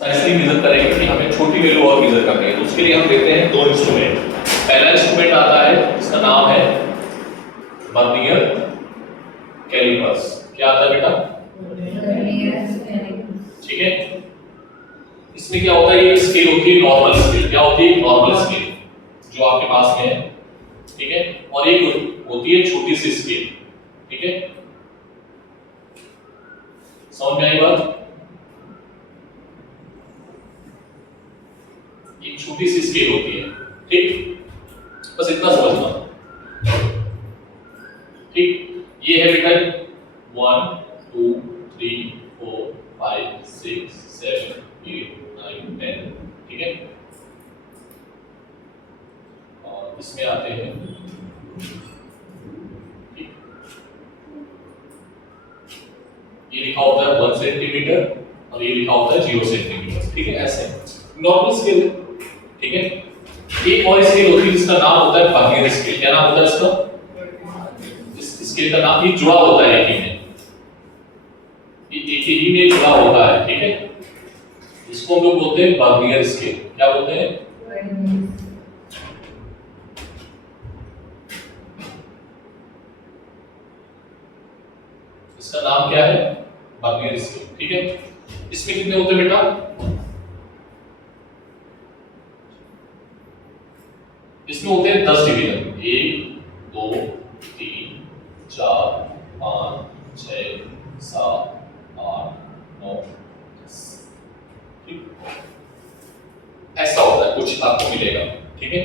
इसलिए मेजर करेंगे कि हमें छोटी वैल्यू और मेजर करनी है, तो उसके लिए हम लेते हैं दो इंस्ट्रूमेंट। पहला इंस्ट्रूमेंट आता है, इसका नाम है वर्नियर कैलिपर्स। क्या आता है बेटा? ठीक है। इसमें क्या होता है, ये स्केल होती है नॉर्मल स्केल। क्या होती है? नॉर्मल स्केल जो आपके पास में है, ठीक है। और एक होती है छोटी सी स्केल, ठीक है। समझ में आई बात? एक छोटी सी स्केल होती है, ठीक। बस इतना समझना, ठीक। ये है बेटा 1 2 3 4 5 6 7 8 9 10, ठीक है। और इसमें आते हैं, ठीक। ये लिखा होता है 1 सेंटीमीटर और ये लिखा होता है 0 सेंटीमीटर, ठीक है। ऐसे नॉर्मल स्केल है, ठीक है। एक और स्केल होती है जिसका नाम होता है वर्नियर स्केल। क्या नाम होता है इसका? इस स्केल का नाम ही जुड़ा होता है एक ही में, ये एक ही में जुड़ा होता है, ठीक है। इसको हम लोग बोलते हैं वर्नियर स्केल। क्या बोलते हैं? इसका नाम क्या है? वर्नियर स्केल, ठीक है। इसमें कितने होते हैं बेटा? इसमें होते हैं 10 डिवीजन। 1 2 3 4 5 6 7 8 9 10, ठीक। ऐसा होता है, कुछ आपको मिलेगा, ठीक है।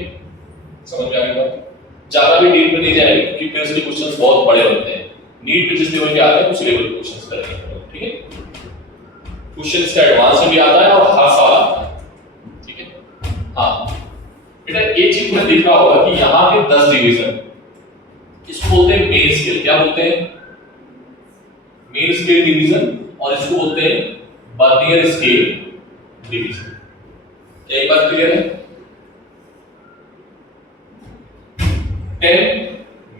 समझ में आ गई बात? ज्यादा भी डीप में नहीं जाएगा क्योंकि फिर उसके क्वेश्चंस बहुत बड़े होते हैं। नीट पे जिस लेवल के आते हैं उस लेवल के क्वेश्चंस करेंगे, ठीक है। क्वेश्चन इसका एडवांस में भी आता है और हर साल आता है, ठीक है। हाँ बेटा, एक चीज तुम्हें दिख रहा होगा कि यहाँ के 10 डिवीजन, इसको बोलते हैं मेन स्केल। क्या बोलते हैं? Main scale division. और इसको बोलते हैं वर्नियर स्केल डिवीजन। क्या ये बात क्लियर है? 10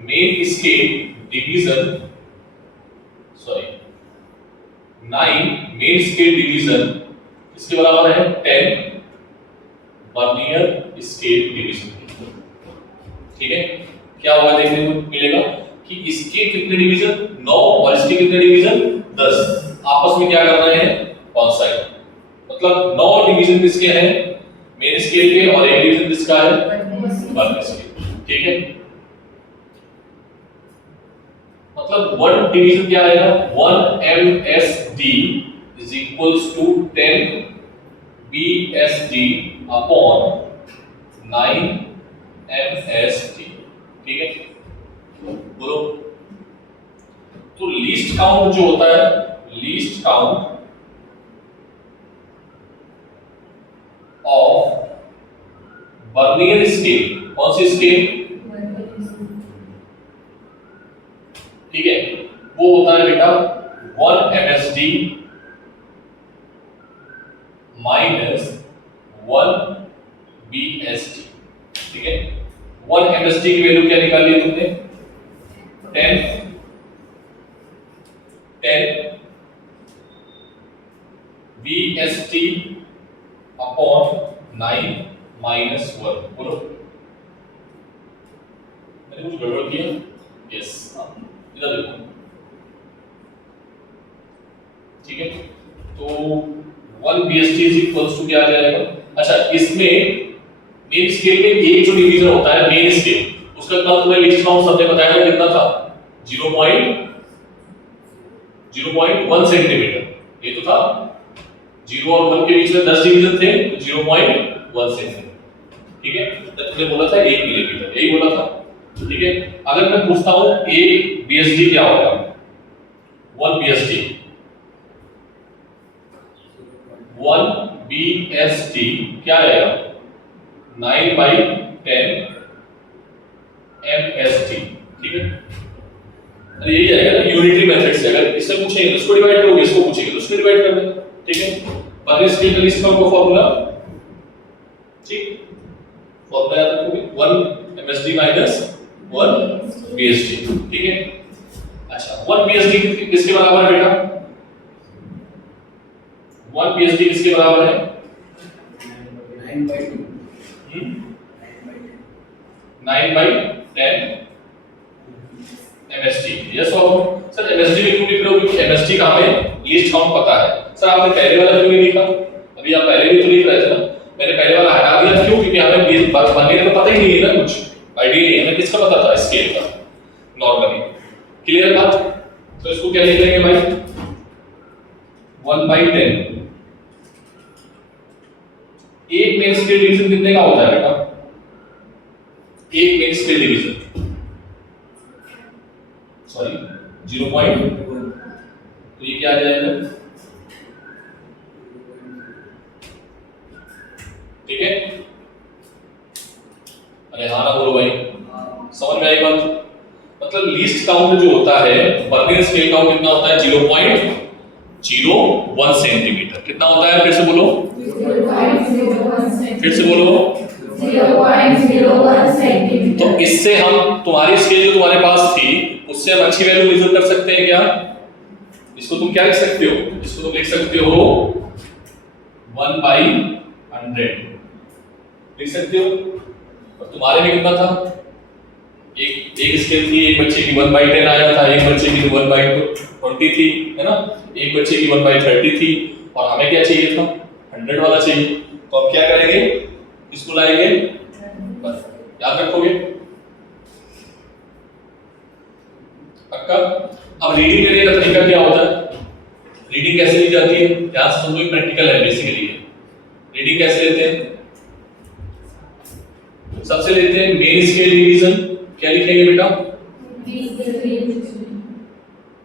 main scale division, sorry 9 main scale division इसके बराबर है 10 वर्नियर स्केल डिवीजन, ठीक है। क्या होगा देखने को मिलेगा कि इसके कितने डिवीजन? 9 और इसके कितने डिवीजन? 10। आपस में क्या कर रहे हैं? कॉन्साइड। मतलब 9 डिवीजन किसके हैं? मेन स्केल के, और एक डिवीजन किसका है? वर्नियर स्केल, ठीक है। मतलब 1 डिवीजन क्या आएगा? 1 MSD is equals to 10 BSD upon 9 MSD, ठीक है। बोलो। तो लीस्ट काउंट जो होता है, least count of vernier scale, कौन सी स्केल? ठीक है, वो होता है बेटा 1 MSD माइनस 1 BSD, ठीक है। 1 MSD की वैल्यू क्या निकाली है तुमने? 10 BSD अपॉन 9 माइनस 1। बोलो, मैंने कुछ गड़बड़ किया? यस, इधर देखो, ठीक है। तो 1 BSD इज इक्वल्स टू क्या आ जाएगा? अच्छा, इसमें मेन स्केल में एक जो डिवीजन होता है मेन स्केल, उसका कल तुम्हें लीस्ट काउंट सबने बताया था कितना था? 0.1 सेंटीमीटर। ये तो था 0 और 1 के बीच में 10 डिवीजन थे, तो 0.1 सेंटीमीटर, ठीक है। तो तुमने बोला था 1 मिलीमीटर, यही बोला था, ठीक है। अगर मैं पूछता हूं 1 BSD क्या होगा? 1 BSD 1 BSD क्या आएगा? 9/10 MSD, ठीक है। अरे यही आएगा ना यूनिटरी मेथड से। अगर इससे पूछेंगे तो इसको डिवाइड करोगे, इसको पूछेंगे तो इसको डिवाइड कर देना, ठीक है। वर्नियर स्केल का लीस्ट काउंट का फार्मूला, ठीक, फार्मूला याद रखोगे 1 MSD माइनस 1 BSD, ठीक है। अच्छा, 1 BSD किसके बराबर है बेटा? 1 पीएचडी किसके बराबर है? 9/10 9/10 एमएसटी। यस और सर एमएसटी में क्यों लिख रहे हो? क्योंकि एमएसटी का हमें लीस्ट काउंट पता है। सर आपने पहले वाला क्यों नहीं लिखा? अभी आप पहले भी तो लिख रहे थे ना। मैंने पहले वाला हटा दिया क्यों? क्योंकि हमें बनने का पता ही नहीं है ना, कुछ आइडिया नहीं है हमें किसका पता था स्केल का नॉर्मली। क्लियर बात? तो इसको क्या लिख लेंगे भाई? 1/10। एक मेन स्केल डिवीजन कितने का होता है बेटा? एक मेन स्केल डिवीजन सॉरी 0.1। तो ये क्या आ जाएगा? ठीक है? अरे हाँ ना बोलो भाई, समझ में आई बात? मतलब लीस्ट काउंट जो होता है बर्नियर स्केल काउंट कितना होता है? 0.01 सेंटीमीटर। कितना होता है? फिर से बोलो, 0.01 फिर से बोलो। 0.01 सेंटीमीटर। तो इससे हम तुम्हारी स्केल जो तुम्हारे पास थी उससे हम अच्छी वैल्यू मेजर कर सकते हैं क्या? इसको तुम क्या लिख सकते हो? इसको तुम लिख सकते हो 1/100 लिख सकते हो। और तुम्हारे में कितना था? एक स्केल थी, एक बच्चे की 1/10 आया था, एक बच्चे की 1/20 थी, है ना, एक बच्चे की 1/30 थी, और हमें क्या चाहिए था? 100 वाला चाहिए। तो अब क्या करेंगे? इसको लाएंगे, बस याद रखोगे पक्का। अब रीडिंग लेने का तरीका क्या होता है? रीडिंग कैसे ली जाती है? ध्यान से समझो, प्रैक्टिकल है बेसिकली। रीडिंग कैसे लेते हैं? सबसे लेते हैं मेन स्केल डिवीजन। क्या लिखेंगे बेटा?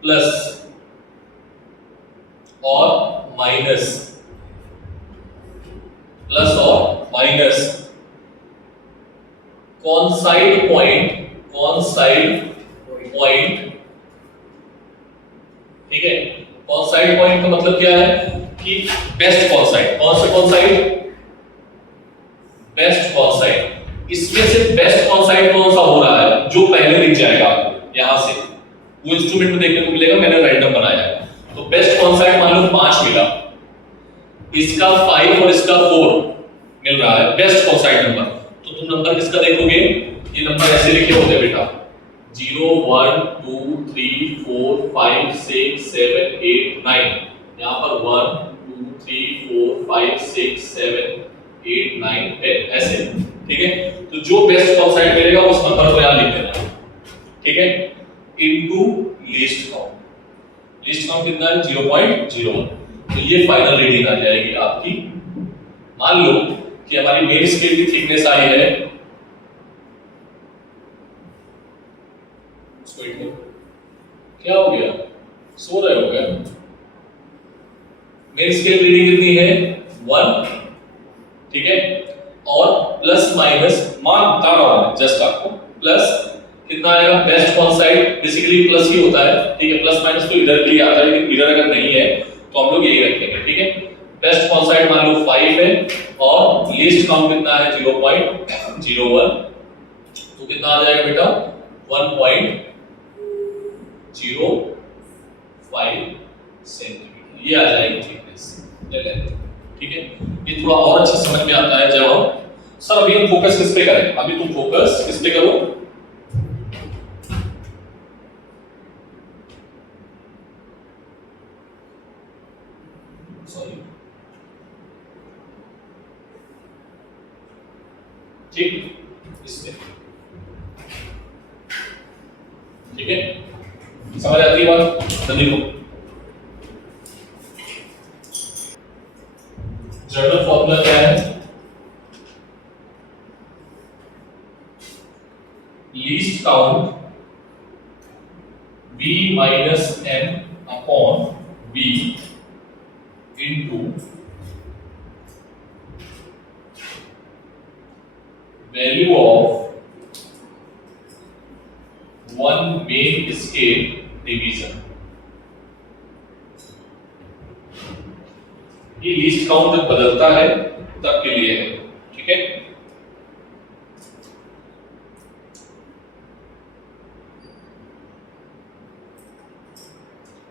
प्लस और माइनस, प्लस और माइनस कॉनसाइड पॉइंट, कॉनसाइड पॉइंट। ठीक है? कॉनसाइड पॉइंट का मतलब क्या है कि बेस्ट कॉनसाइड। कौन सा कॉनसाइड? बेस्ट कॉनसाइड। इसमें से बेस्ट कॉनसाइड कौन सा हो रहा है? जो पहले दिख जाएगा आपको यहां से, वो इंस्ट्रूमेंट में देखने को मिलेगा, मैंने रैंडम बनाया है। तो बेस्ट कॉनसाइड मान लो 5 मिला, इसका 5 और इसका 4 मिल रहा है बेस्ट कॉनसाइड नंबर। तो तुम नंबर किसका देखोगे? ये नंबर ऐसे लिखे होते हैं बेटा, 0 1 2 3 4 5 6 7 8 9। यहां पर 1 2 3 4 5 6 7 8 9 10 ऐसे। ठीक है? तो जो बेस्ट कॉनसाइड मिलेगा उस नंबर को यहां लिख देना। ठीक है? Into least count. Least count कितना है? 0.01। तो ये फाइनल रीडिंग आ जाएगी आपकी। मान लो कि हमारी मेन स्केल की थिकनेस आई है, क्या हो गया? सो रहे हो क्या? मेन स्केल रीडिंग कितनी है? 1। ठीक है? और प्लस माइनस मान बता रहा हूं जस्ट आपको, प्लस कितना आएगा? बेस्ट कॉनसाइड बेसिकली प्लस ही होता है। ठीक है? प्लस माइनस तो इधर भी आता है, लेकिन इधर अगर नहीं है तो हम लोग यही रखेंगे। ठीक है? बेस्ट कॉनसाइड मान लो 5 है, और लीस्ट काउंट कितना है? 0.01। तो कितना आ जाएगा बेटा? 1.05 सेंटीमीटर। ये आ जाएगी थिकनेस। ठीक है? ये थोड़ा और अच्छे समझ में आता है जब हम, सर अभी हम फोकस किस पे करें? अभी तुम फोकस किस पे करो? सॉरी, ठीक, इस पे। ठीक है? समझ आती है बात? तो देखो, जनरल फॉर्मूला क्या है? Least count b minus m upon b into value of one main scale division। ये लीस्ट काउंट जब बदलता है तब के लिए है। ठीक है?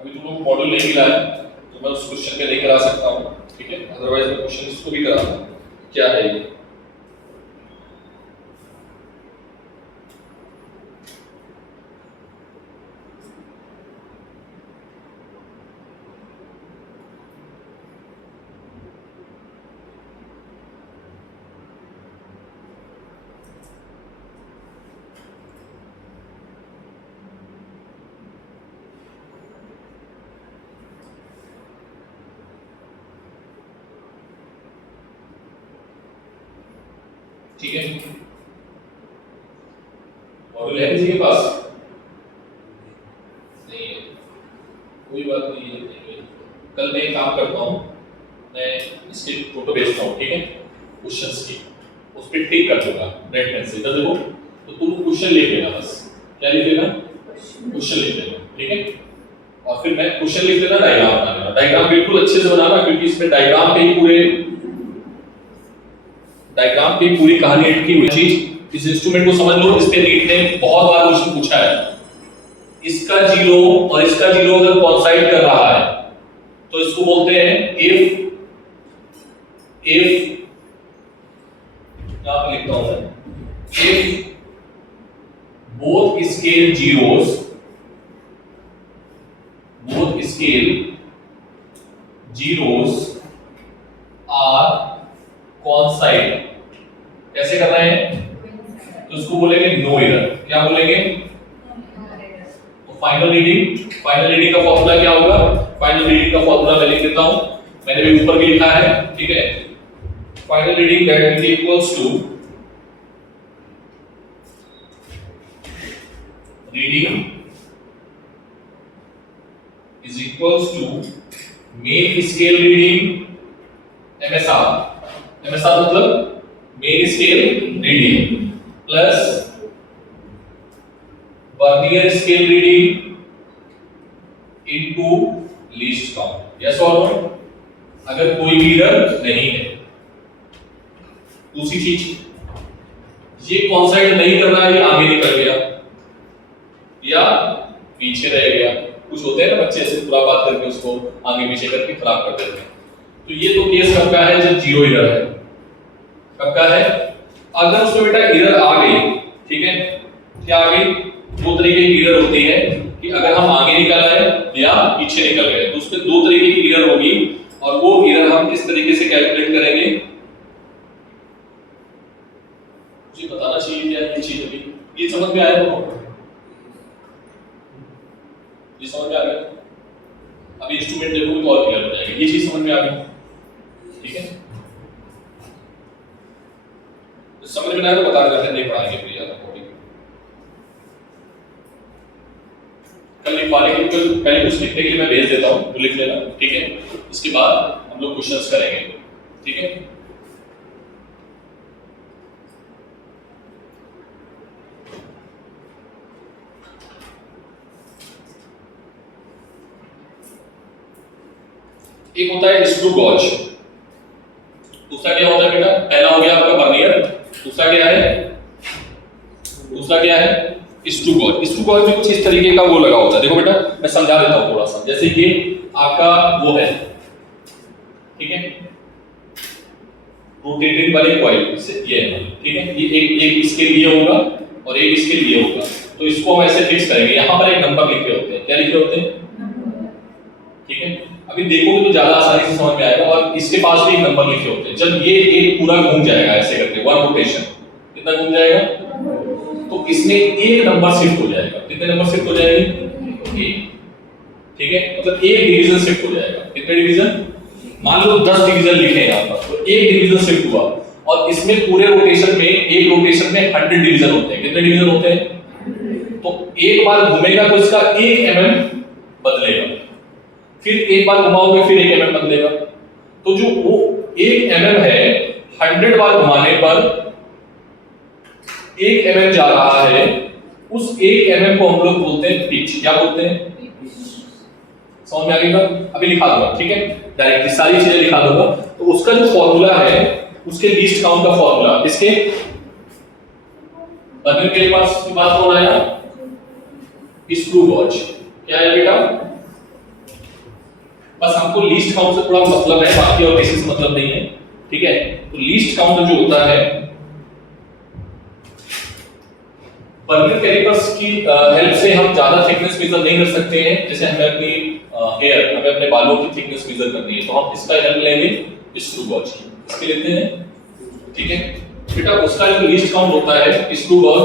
अभी तुम लोग मॉड्यूल नहीं मिला है तो मैं उस क्वेश्चन पे लेकर आ सकता हूं। ठीक है, अदरवाइज मैं क्वेश्चन इसको भी करा दूं। क्या है ये? ठीक है, मॉड्यूल है किसी के पास? नहीं है, कोई बात नहीं है, नहीं है। कल मैं एक काम करता हूँ, मैं इसकी फोटो भेजता हूँ, ठीक है, क्वेश्चंस की, उस पर टिक कर दूंगा रेड पेन से। इधर देखो, तो तुम क्वेश्चन लिख लेना, बस क्या लिख लेना? क्वेश्चन लिख लेना, ठीक है। और फिर मैं क्वेश्चन लिख लेना, डायग्राम बना लेना। डायग्राम बिल्कुल अच्छे से बनाना, क्योंकि इसमें डायग्राम पे ही पूरी कहानी अटकी हुई चीज। इस इंस्ट्रूमेंट को समझ लो, इस पे नीट ने बहुत बार क्वेश्चन पूछा है। इसका जीरो और इसका जीरो अगर कोइंसाइड कर रहा है तो इसको बोलते हैं इफ यहां पे लिखता हूं मैं, if both scale zeros are coincide. कैसे कर रहे हैं? तो इसको बोलेंगे नो एरर। क्या बोलेंगे? फाइनल रीडिंग का फॉर्मूला क्या होगा? फाइनल रीडिंग का फॉर्मूला मैं लिख देता हूं, मैंने भी ऊपर भी लिखा है, ठीक है। Final reading that is equals to reading is equals to main scale reading MSR मतलब main scale reading plus vernier scale reading into least count. Yes और नो? अगर कोई भी एरर नहीं है। दूसरी चीज, ये कोइंसाइड नहीं कर रहा है, ये आगे निकल गया या पीछे रह गया। कुछ होते हैं ना बच्चे ऐसे पूरा बात करके उसको आगे पीछे करके खराब कर देते हैं। तो ये तो केस कब का है? जब जीरो एरर है। कब का है? अगर उसमें बेटा एरर आ गई, ठीक है, क्या आ गई? दो तरीके की एरर होती है कि अगर हम आगे निकल आए या पीछे निकल गए, तो उसमें दो तरीके की एरर होगी। और वो एरर हम किस तरीके से कैलकुलेट करेंगे, मुझे बताना चाहिए क्या ये चीज अभी। ये समझ में आया? ये समझ में आ गया? अभी इंस्ट्रूमेंट देखोगे तो और क्लियर हो जाएगा। ये चीज समझ में आ गई, ठीक है। तो समझ में आया तो बता देते हैं, नहीं पढ़ाएंगे फिर याद रखोगे। कल लिख पाने के लिए पहले कुछ लिखने के लिए मैं भेज देता हूं, तो लिख लेना, ठीक है। इसके बाद हम लोग क्वेश्चंस करेंगे, ठीक है। एक होता है स्क्रू गॉज, दूसरा क्या होता है बेटा? पहला हो गया आपका वर्नियर, दूसरा क्या है? Screw gauge. स्क्रू गॉज में कुछ इस तरीके का वो लगा होता है। देखो बेटा मैं समझा देता हूं थोड़ा सा। जैसे कि आपका वो है, ठीक है, रोटेटिंग वाली कॉइल से ये है, ठीक है। ये एक इसके लिए होगा और एक इसके लिए होगा। तो इसको हम ऐसे फिक्स करेंगे। यहां पर एक नंबर लिखे होते हैं। क्या लिखे होते हैं? ठीक है, अभी देखोगे तो ज्यादा आसानी से समझ में आएगा। और इसके पास भी एक नंबर लिखे होते हैं। जब ये एक पूरा घूम जाएगा ऐसे करके, वन रोटेशन, कितना घूम जाएगा? तो इसमें एक नंबर शिफ्ट हो जाएगा। कितने नंबर शिफ्ट हो जाएंगे? एक, ठीक है। मतलब एक डिवीजन शिफ्ट हो जाएगा। कितने डिवीजन? मान लो 10 डिवीजन लिखे हैं यहां पर, तो एक डिवीजन शिफ्ट हुआ। और इसमें पूरे रोटेशन में, एक रोटेशन में 100 डिवीजन होते हैं। कितने डिवीजन होते हैं? तो एक बार घूमेगा तो इसका 1 mm बदलेगा, फिर एक बार घुमाओगे फिर 1 mm बदलेगा। तो जो वो 1 mm है, 100 बार घुमाने पर 1 mm जा रहा है। उस 1 mm को हम लोग बोलते हैं पिच। क्या बोलते हैं? समझ में आ गया? अभी लिखा दूंगा, ठीक है, डायरेक्टली सारी चीजें लिखा दूंगा। तो उसका जो फॉर्मूला है, उसके लीस्ट काउंट का फॉर्मूला, इसके बदल के पास की बात कौन आया? Screw gauge. क्या है बेटा? बस हमको लीस्ट काउंट से थोड़ा मतलब है, बाकी और किसी से मतलब नहीं है, ठीक है। तो लीस्ट काउंट जो होता है, बर्नियर कैलिपर्स की हेल्प से हम ज्यादा थिकनेस मेजर नहीं कर सकते हैं। जैसे हमें अपनी हेयर, हमें अपने बालों की थिकनेस मेजर करनी है, तो हम इसका हेल्प लेंगे स्क्रू गॉज की, इसके लेते हैं, ठीक है। बेटा उसका जो लीस्ट काउंट होता है स्क्रू गॉज,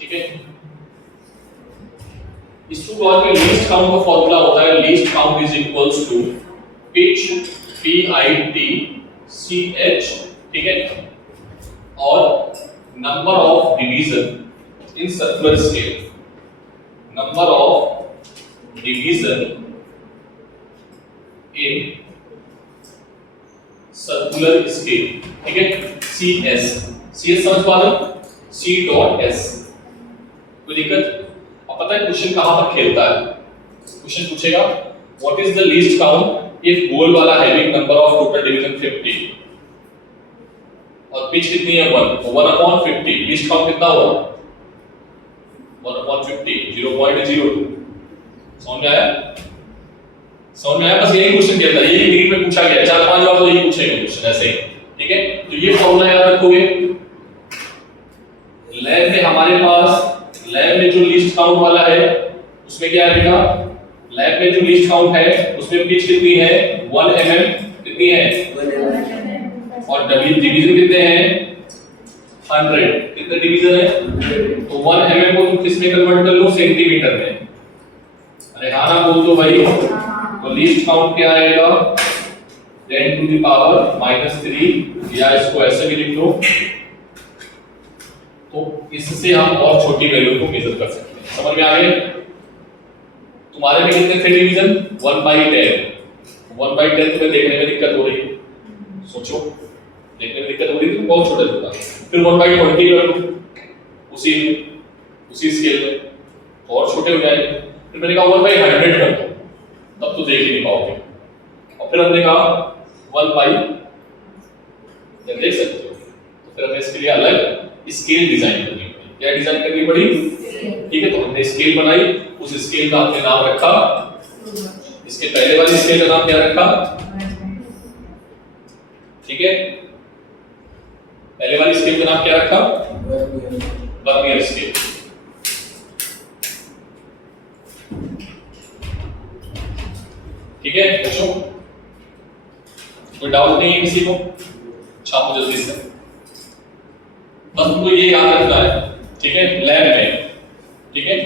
ठीक है। स्क्रू गॉज के लीस्ट काउंट का फॉर्मूला होता है least count is equals to pitch PITCH, ठीक है, और number of division in circular scale, number of division in circular scale, ठीक है, CS समझ पा रहे हो, C.S। कोई दिक्कत? अब पता है क्वेश्चन कहां पर खेलता है, क्वेश्चन पूछेगा what is the least count if गोल वाला having number of total division 50 और पिच कितनी है 1, तो 1/50, लीस्ट काउंट कितना हुआ 1/50, 0.02। समझ में आया? समझ में आया? बस यही क्वेश्चन खेलता है, यही नीट में पूछा गया, 4-5 बार तो यही पूछेंगे क्वेश्चन ऐसे ही, ठीक है। तो ये फॉर्मूला याद रखोगे। लैब में हमारे पास, लैब में जो लीस्ट काउंट वाला है उसमें क्या रहेगा, लैब में जो लीस्ट काउंट है उसमें पिच कितनी है 1 mm, कितनी है 1 mm, और डिवीजन कितने हैं 100, कितने डिवीजन है, तो 1 mm को तुम किस में कन्वर्ट कर लो, सेंटीमीटर में। अरे हाँ ना बोल दो भाई। तो लीस्ट काउंट क्या आएगा 10⁻³ या इसको ऐसे भी लिख लो, तो इससे हम और छोटी वैल्यू को मेजर कर सकते हैं। समझ में आ गए? तुम्हारे में कितने थे डिवीजन 1/10, 1/10 तुम्हें देखने में दिक्कत हो रही है, सोचो देखने में दिक्कत हो रही है तो बहुत छोटा होगा, फिर 1/20 कर लो उसी स्केल में तो और छोटे हो जाएंगे, फिर मैंने कहा 1/100 कर दो, तब तो देख ही नहीं पाओगे, और फिर हमने कहा 1/, देख सकते हो, तो फिर हमें इसके लिए अलग स्केल डिजाइन करनी पड़ी। क्या डिजाइन करनी पड़ी? ठीक है, तो हमने स्केल बनाई, उस स्केल का हमने नाम रखा, इसके पहले वाली स्केल का नाम क्या रखा, ठीक है, पहले वाली स्केल का नाम क्या रखा, वर्नियर स्केल। ठीक है बच्चों, कोई डाउट नहीं है किसी को? छापो जल्दी से, बस तुमको ये याद रखना है, ठीक है, लैब में, ठीक है।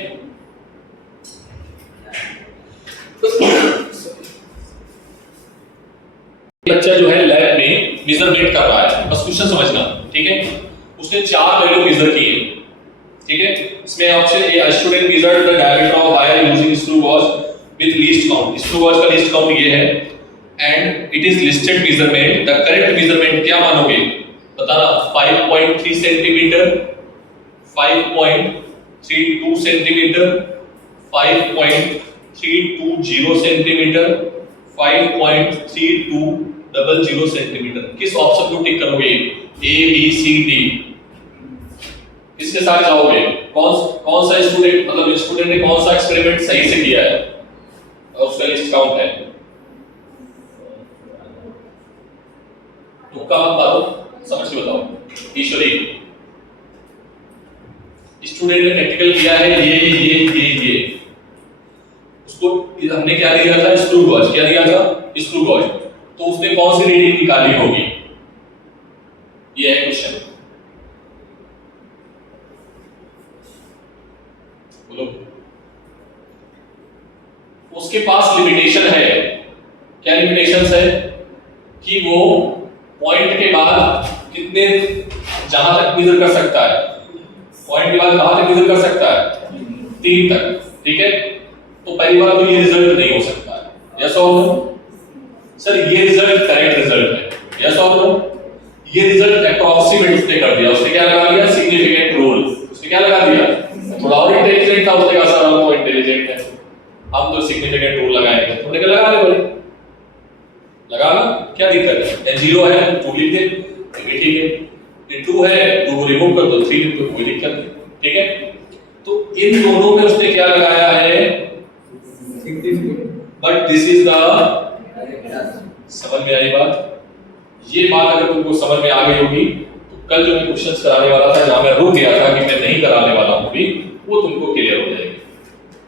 बच्चा जो है लैब में मेजरमेंट कर रहा है, बस क्वेश्चन समझना, ठीक है। उसने 4 वैल्यू मेजर किए, ठीक है। इसमें option A, student measured the diameter of wire using screw gauge with least count, screw gauge का लीस्ट काउंट ये है, and it is listed measurement, the correct measurement क्या मानोगे बताना, 5.3 सेंटीमीटर, 5.32 सेंटीमीटर, 5.320 सेंटीमीटर, 5.3200 सेंटीमीटर। किस ऑप्शन को tick करोगे, A B C D, किसके साथ जाओगे, कौन सा स्टूडेंट, मतलब स्टूडेंट ने कौन सा एक्सपेरिमेंट सही से किया है और उसका लिस्ट काउंट है, तुक्का मत मारो, समझ के बताओ। ईश्वरी स्टूडेंट ने प्रैक्टिकल किया है ये उसको हमने क्या दिया था, स्क्रू गॉज, क्या दिया था, स्क्रू गॉज, तो उसने कौन सी रीडिंग निकाली होगी, ये है क्वेश्चन, बोलो। उसके पास लिमिटेशन है, क्या लिमिटेशंस है, कि वो पॉइंट के बाद कितने, जहां तक मेजर कर सकता है, पॉइंट के बाद कहां तक मेजर कर सकता है, 3 तक, ठीक है। तो पहली बात तो ये रिजल्ट नहीं हो सकता है, यस और नो, सर ये रिजल्ट करेक्ट रिजल्ट है, यस और नो, ये रिजल्ट अप्रॉक्सीमेट उसने कर दिया, उसने क्या लगा दिया, सिग्निफिकेंट रोल, उसने क्या लगा दिया, थोड़ा और इंटेलिजेंट था, उसने कहा सर हम तो इंटेलिजेंट है, हम तो सिग्निफिकेंट रोल लगाएंगे, तुमने क्या लगा दे, लगा ना, क्या दिक्कत है, 0 है 2 लिख दे, ठीक है, 2 है 2 को रिमूव कर दो, 3 लिख दो, कोई दिक्कत नहीं, ठीक है। तो इन दोनों में उसने क्या लगाया है, बट दिस इज द, समझ में आई बात? ये बात अगर तुमको समझ में आ गई होगी तो कल जो मैं क्वेश्चंस कराने वाला था, जहां मैं रुक गया था कि मैं नहीं कराने वाला हूं अभी, वो तुमको क्लियर हो जाएगी।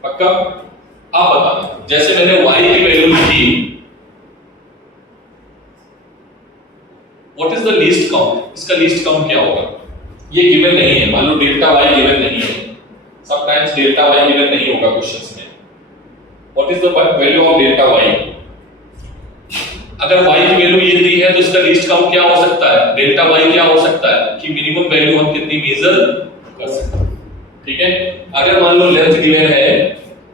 पक्का? आप बताना, जैसे मैंने y की वैल्यू लिखी, what is the least count, इसका लीस्ट काउंट क्या होगा? ये गिवन नहीं है, मान लो डेल्टा y गिवन नहीं है, समटाइम्स डेल्टा y गिवन नहीं होगा क्वेश्चंस में। What is the value of delta y? अगर y की वैल्यू ये दी है तो इसका लीस्ट काउंट क्या हो सकता है? डेल्टा y क्या हो सकता है कि मिनिमम वैल्यू हम कितनी मेजर कर सकते हैं। ठीक है, अगर मान लो लेंथ गिवन है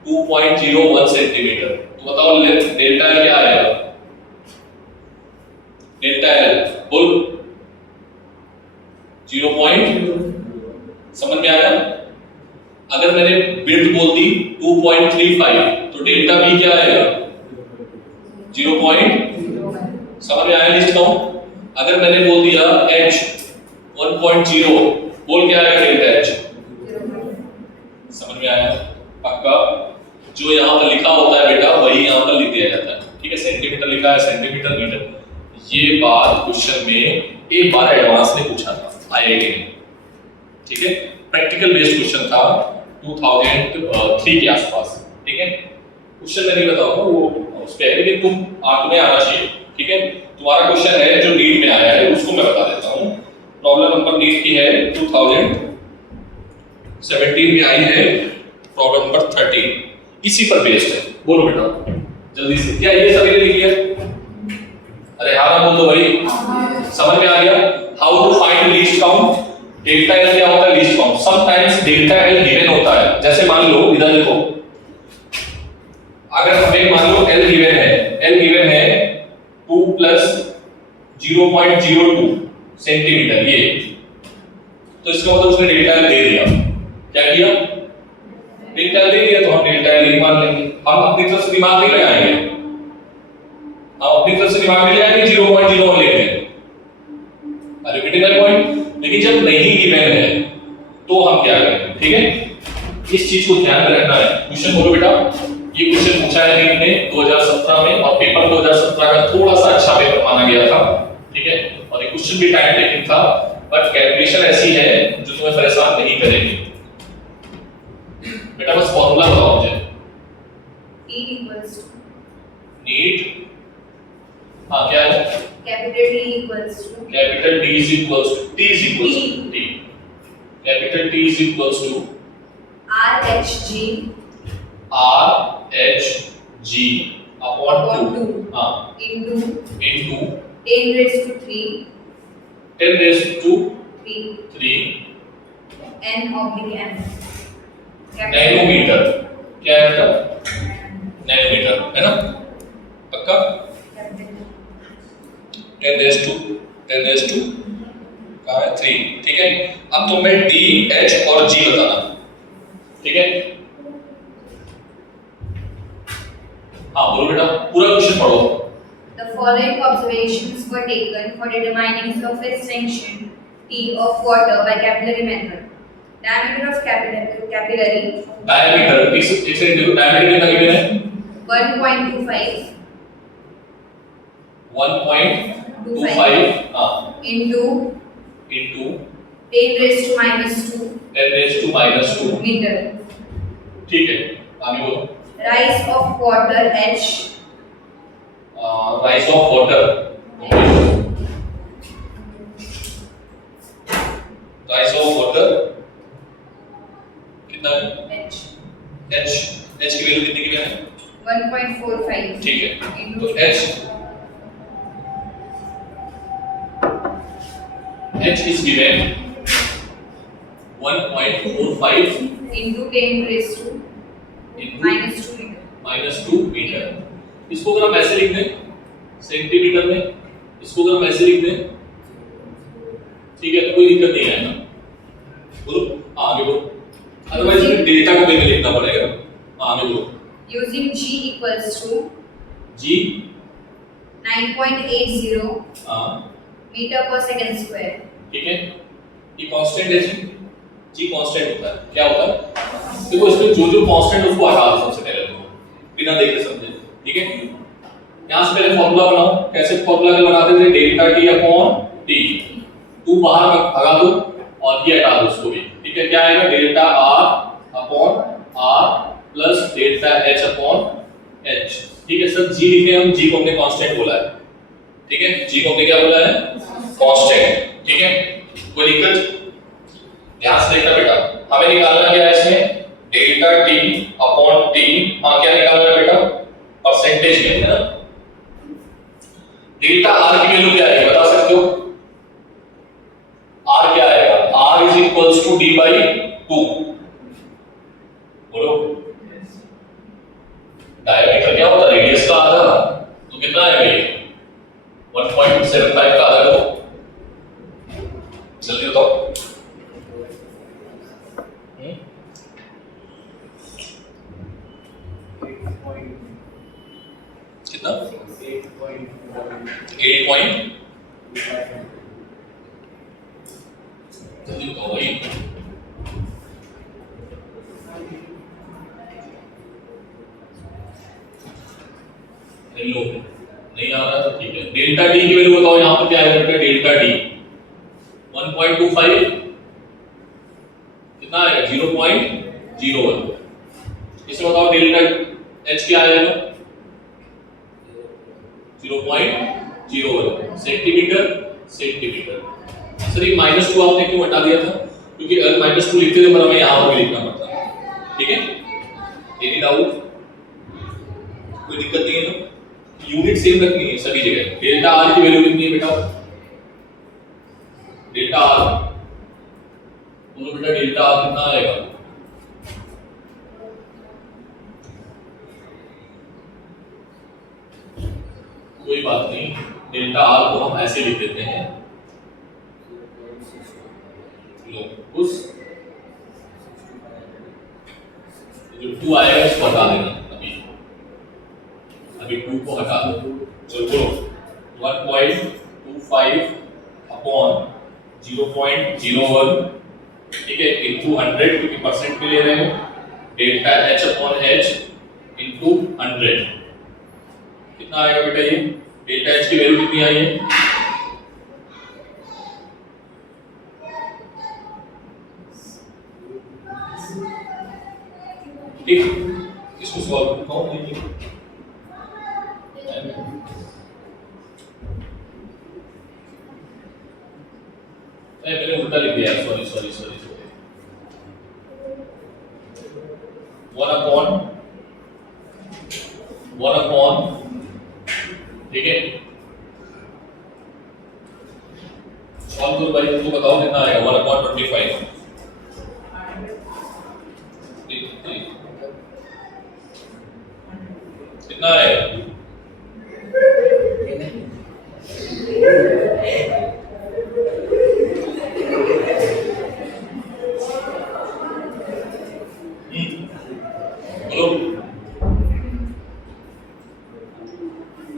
2.01 सेंटीमीटर, तो बताओ लेंथ डेल्टा क्या आएगा? डेल्टा l बोल 0. समझ में आया? अगर मैंने विड्थ बोल दी 2.35 तो डेल्टा b क्या आएगा? 0. समझ में आया लिस्ट काउंट? अगर मैंने बोल दिया h 1.0, बोल क्या आएगा डेल्टा h? समझ में आया? पक्का? जो यहाँ पर लिखा होता है बेटा वही यहाँ पर लिख दिया जाता है। ठीक है, सेंटीमीटर लिखा है, सेंटीमीटर मीटर। ये बात क्वेश्चन में एक बार एडवांस ने पूछा था आईआईटी में। ठीक है, प्रैक्टिकल बेस्ड क्वेश्चन था 2003 के आसपास। ठीक है, क्वेश्चन मैं नहीं बताऊंगा वो उस पे है, लेकिन तुम्हें आना चाहिए। ठीक है, तुम्हारा क्वेश्चन है जो नीट में आया है उसको मैं बता देता हूँ। प्रॉब्लम नंबर नीट की है 2017 में आई है, प्रॉब्लम नंबर 13 इसी पर बेस्ड है। बोलो बेटा जल्दी से, क्या ये सभी ने लिख लिया? अरे हाँ ना बोल दो भाई, समझ में आ गया? How to find least count? Delta L क्या होता है? Least count. Sometimes delta L given होता है, जैसे मान लो इधर देखो, अगर हमें मान लो एल गिवन है 2 + 0.02 सेंटीमीटर, ये तो इसका मतलब उसने डेल्टा एल दे दिया। क्या किया? डेल्टा एल दे दिया, तो हम डेल्टा एल ही मान लेंगे। हम अपनी तरफ से दिमाग नहीं लगाएंगे, हम अपनी तरफ से दिमाग नहीं लगाएंगे, 0.01 लेते हैं। अरे गेटिंग माय पॉइंट? लेकिन जब नहीं गिवन है तो हम क्या करेंगे? ठीक है, इस चीज को ध्यान में रखना है। क्वेश्चन बोलो बेटा, ये क्वेश्चन पूछा है नीट ने 2017 में, और पेपर 2017 का थोड़ा सा अच्छा पेपर माना गया था। ठीक है, और ये क्वेश्चन भी टाइम टेकिंग था, बट कैलकुलेशन ऐसी है जो तुम्हें परेशान नहीं करेगी। बेटा बस फॉर्मूला बताओ मुझे। नीट, हाँ क्या है? Capital D equals to capital T is equals to T is equals to T, capital T is equals to RHG upon 2 हाँ into 10 raised to 3 n/n nanometre. क्या है बेटा? नैनोमीटर है ना? पक्का? 10 raised to कहाँ है? 3। ठीक है, अब तुम्हें D, H और G बताना। ठीक है, हाँ बोलो बेटा, पूरा क्वेश्चन पढ़ो। The following observations were taken for determining surface tension T of water by capillary method. Diameter of capillary diameter, एक सेकंड देखो, डायमीटर कितना गिवन है? 1.25 हाँ into 10 raised to -2 meter. ठीक है, आगे बोलो। Rise of water H rise of water, rise of water कितना है? H की वैल्यू कितनी गिवन है? 1.45। ठीक है, तो H is given 1.45 into 10 raised to -2 meter. -2 metre. इसको अगर हम ऐसे लिख दें सेंटीमीटर में, इसको अगर हम ऐसे लिख दें, ठीक है, तो कोई दिक्कत नहीं आएगा। बोलो आगे बोलो, अदरवाइज डेटा को भी लिखना पड़ेगा। आगे बोलो। Using G equals to G 9.80 हाँ meter per second square. ठीक है, ये कांस्टेंट है जी, कांस्टेंट होता है। क्या होता है? देखो इसमें जो जो कांस्टेंट उसको हटा दो सबसे पहले तो, बिना देखे समझे, ठीक है। यहां से पहले फॉर्मूला बनाओ, कैसे फॉर्मूला बनाते थे, डेल्टा टी अपॉन टी, टू बाहर भगा दो और ये हटा दो उसको भी, ठीक है। क्या आएगा, delta R upon R plus delta H upon H, ठीक है। सर जी लिखे हम, जी को हमने कांस्टेंट बोला है, ठीक है, जी को हमने क्या बोला है, कांस्टेंट, ठीक है। कोई दिक्कत, ध्यान से देखना बेटा, हमें निकालना क्या है इसमें, डेल्टा टी अपॉन टी, हाँ क्या निकालना है बेटा, परसेंटेज में, है ना। डेल्टा आर की वैल्यू क्या है बता सकते हो, आर क्या आएगा, R is equals to D by 2, बोलो। डायमीटर क्या होता है, रेडियस का आधा, तो कितना आएगा ये 1.75 का आधा, तो जल्दी बताओ। कितना, 8. जल्दी बताओ भाई, हेलो नहीं आ रहा तो ठीक है। डेल्टा टी की वैल्यू बताओ, यहां पर क्या है बेटा, डेल्टा टी 1.25, कितना आएगा 0.01, इसमें बताओ डेल्टा एच क्या आएगा 0.01 सेंटीमीटर। सर ये -2 आपने क्यों हटा दिया था, क्योंकि अगर -2 लिखते थे पर हमें यहां पर भी लिखना पड़ता, ठीक है। एनी डाउट, कोई दिक्कत नहीं है ना, यूनिट सेम रखनी है सभी जगह। डेल्टा आर की वैल्यू कितनी है बेटा, डेल्टा आर बोलो बेटा, डेल्टा आर कितना आएगा, कोई बात नहीं, डेल्टा आर को हम ऐसे लिख देते हैं, लो उस जो 2 आएगा इसको हटा देना, अभी 2 को हटा दो, चलो 1.25 अपॉन 0.01, ठीक है, इनटू 100, क्योंकि परसेंट में ले रहे हैं, delta H upon H into 100, कितना आएगा बेटा ये, डेल्टा एच की वैल्यू कितनी आई है, ठीक। इसको सॉल्व कौन लीजिए, मैंने उल्टा लिख दिया, सॉरी 1 अपॉन, ठीक है। सॉल्व करो भाई, तुमको बताओ कितना आएगा, 1/25, कितना आएगा,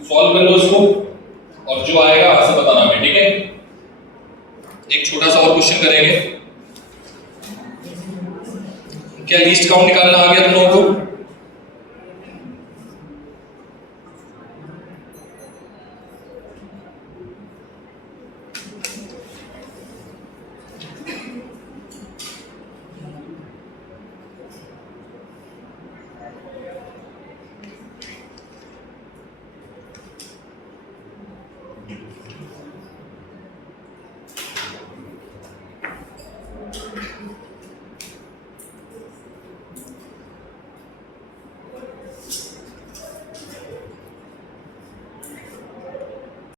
सॉल्व कर लो इसको और जो आएगा आंसर बताना हमें, ठीक है। एक छोटा सा और क्वेश्चन करेंगे, क्या लीस्ट काउंट निकालना आ गया तुम लोगों को,